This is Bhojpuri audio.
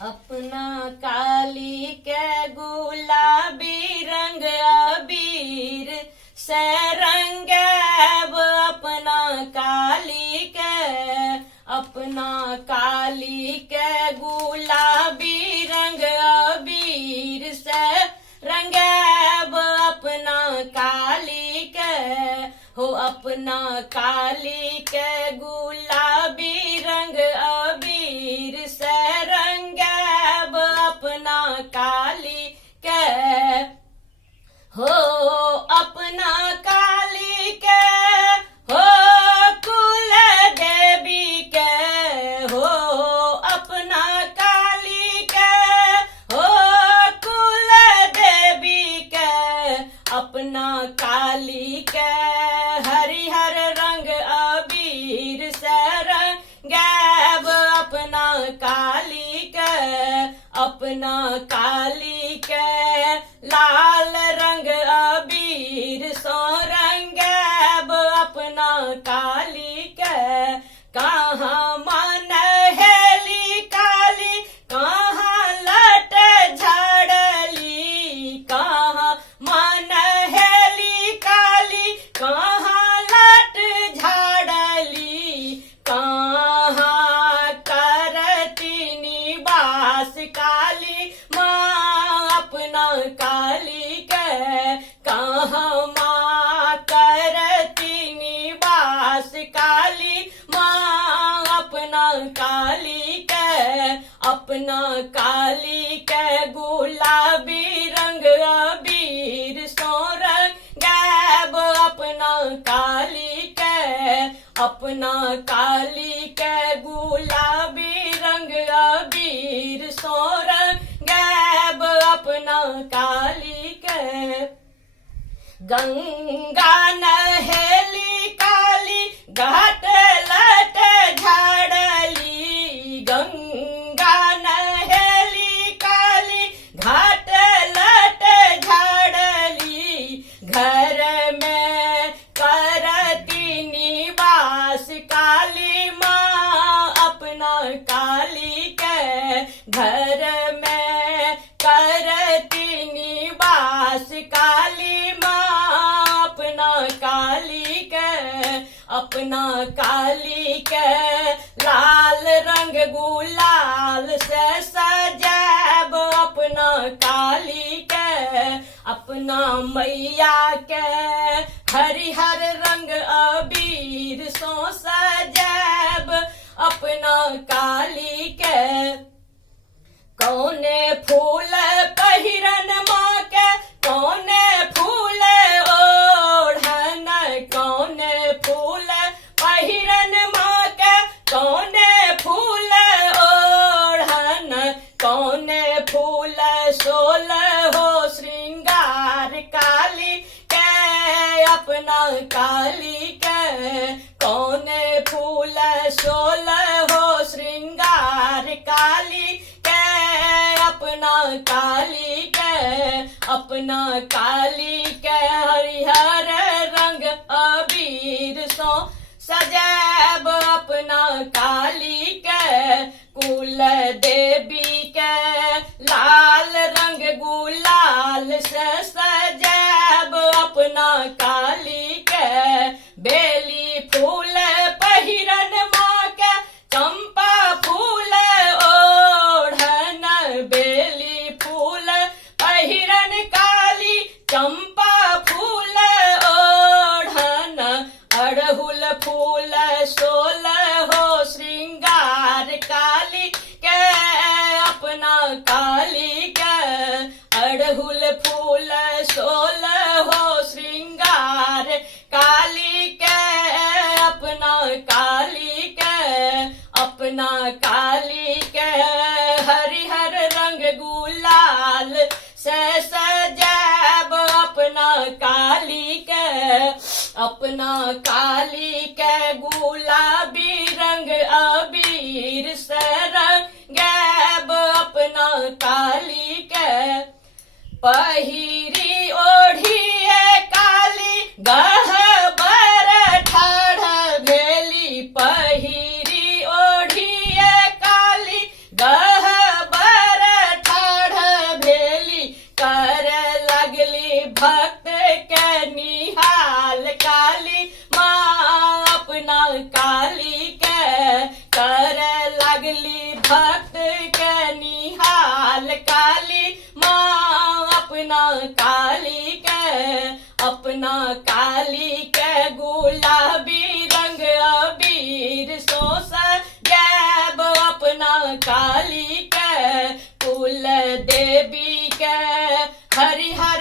अपना काली के गुलाबी रंग अबीर से रंगैब अपना काली के, अपना काली के गुलाबी रंग अबीर से रंगैब अपना काली के, हो अपना काली के गुलाबी रंग अबीर से रंगैब अपना काली के, हो अपना काली के, हो कुल देवी के, हो अपना काली के, हो कुल देवी के, अपना काली के हरिहर रंग अबीर से रंगैब अपना काली के, अपना काली के लाल रंग अबीर सो रंगैब अपना काली के, कहाँ मन हेली काली कहाँ लट झड़ली, कहाँ मन हेली काली कहाँ लट झड़ली, कहाँ करती निवास काली माँ अपना काली के, कहाँ माँ करती निवास काली माँ अपना काली के, अपना काली के गुलाबी रंग अबीर सो रंगैब अपना काली के, अपना काली के गुलाबी रंग अबीर सो रंगैब अपना काली के, गंगा नहेली काली घाट लट झाड़ली, गंगा नहेली काली घाट लट झाड़ली, घर में करती निवास काली माँ अपना काली के, घर में करती निवास काली माँ अपना काली के, अपना काली के लाल रंग गुलाल से सजैब अपना काली के, अपना मैया के हरिहर रंग अबीर सो सजैब अपना काली के, कौने फूल पहिरन माँ के कौने फूल ओढ़न, कौने फूल पहिरन माँ के कौने फूल ओढ़न, कौने फूल सोल हो श्रृंगार काली के, अपना काली के कौने फूल सोल हो श्रृंगार काली के, अपना काली के, अपना काली के हरिहर रंग अबीर सो सजैब अपना काली के, कुल देवी के लाल रंग गुलाल से सजैब अपना काली के, बेली फूल पहिरन माँ के चंपा फूल ओढ़न, बेली फूल पहिरन काली चंपा फूल ओढ़न, अड़हुल फूल सोल हो श्रृंगार काली के, अपना काली के अड़हुल फूल सोल हो श्रृंगार काली के, अपना काली के, अपना काली के हरिहर रंग गुलाल से सजैब अपना काली के, अपना काली के गुलाबी रंग अबीर से रंगैब अपना काली के, पहिरी ओढ़ी काली गहबर ठाढ़ भेली, पहिरी ओढ़ी काली गहबर काली के कर लगली भक्त के निहाल काली माँ अपना काली के अपना काली के गुलाबी रंग अबीर सोस गैब अपना काली के कुल देवी के हरिहर